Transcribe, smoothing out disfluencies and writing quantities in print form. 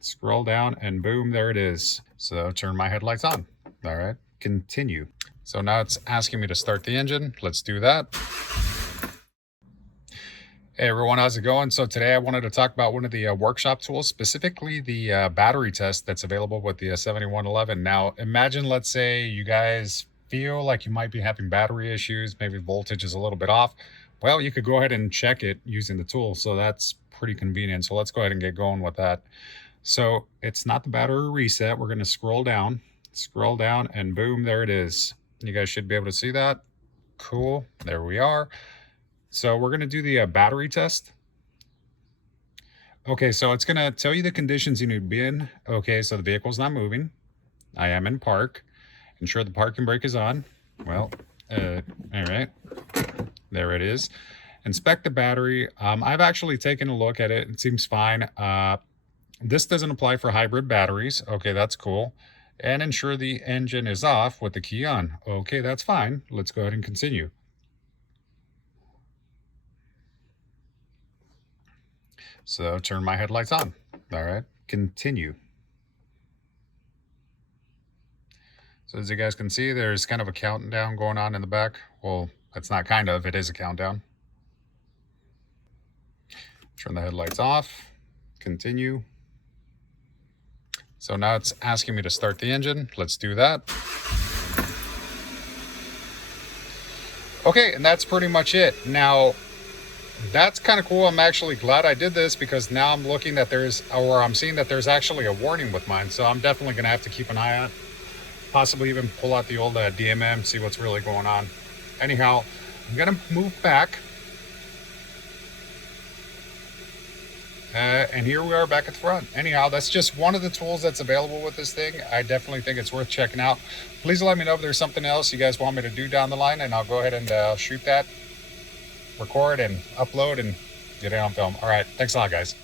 Scroll down and boom, there it is. So turn my headlights on. All right, continue. So now it's asking me to start the engine. Let's do that. Hey everyone, how's it going? So today I wanted to talk about one of the workshop tools, specifically the battery test that's available with the 7111. Now imagine, let's say you guys feel like you might be having battery issues, maybe voltage is a little bit off. Well, you could go ahead and check it using the tool. So that's pretty convenient. So let's go ahead and get going with that. So it's not the battery reset. We're going to scroll down, and boom, there it is. You guys should be able to see that. Cool. There we are. So we're going to do the battery test. Okay, so it's going to tell you the conditions you need to be in. Okay, so the vehicle's not moving. I am in park. Ensure the parking brake is on. Well, all right. There it is. Inspect the battery. I've actually taken a look at it. It seems fine. This doesn't apply for hybrid batteries. Okay, that's cool. And ensure the engine is off with the key on. Okay, that's fine. Let's go ahead and continue. So turn my headlights on. All right, continue. So as you guys can see, there's kind of a countdown going on in the back. Well, that's not kind of, it is a countdown. Turn the headlights off, continue. So now it's asking me to start the engine. Let's do that. Okay, and that's pretty much it. Now, that's kind of cool. I'm actually glad I did this because now I'm looking that I'm seeing that there's actually a warning with mine. So I'm definitely going to have to keep an eye on it. Possibly even pull out the old DMM, see what's really going on. Anyhow, I'm going to move back. And here we are back at the front. Anyhow, that's just one of the tools that's available with this thing. I definitely think it's worth checking out. Please let me know if there's something else you guys want me to do down the line, and I'll go ahead and shoot that, record and upload and get it on film. All right, thanks a lot, guys.